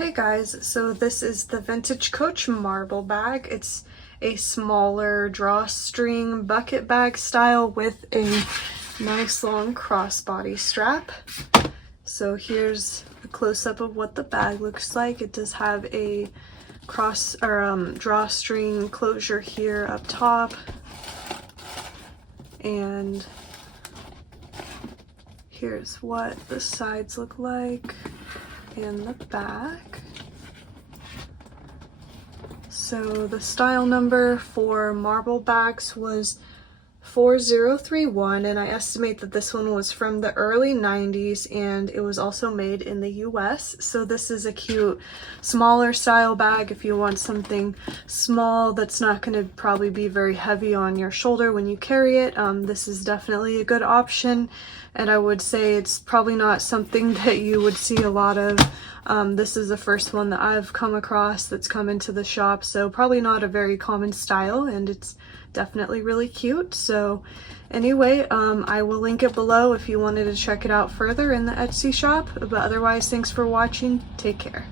Hey guys, so this is the Vintage Coach marble bag. It's a smaller drawstring bucket bag style with a nice long crossbody strap. So here's a close-up of what the bag looks like. It does have a drawstring closure here up top, and here's what the sides look like and the back. So the style number for marble bags was 4031, and I estimate that this one was from the early 90s and it was also made in the US. So this is a cute smaller style bag if you want something small that's not going to probably be very heavy on your shoulder when you carry it. This is definitely a good option, and I would say it's probably not something that you would see a lot of. This is the first one that I've come across that's come into the shop, so probably not a very common style, and it's definitely really cute. So anyway, I will link it below if you wanted to check it out further in the Etsy shop, but otherwise, thanks for watching. Take care.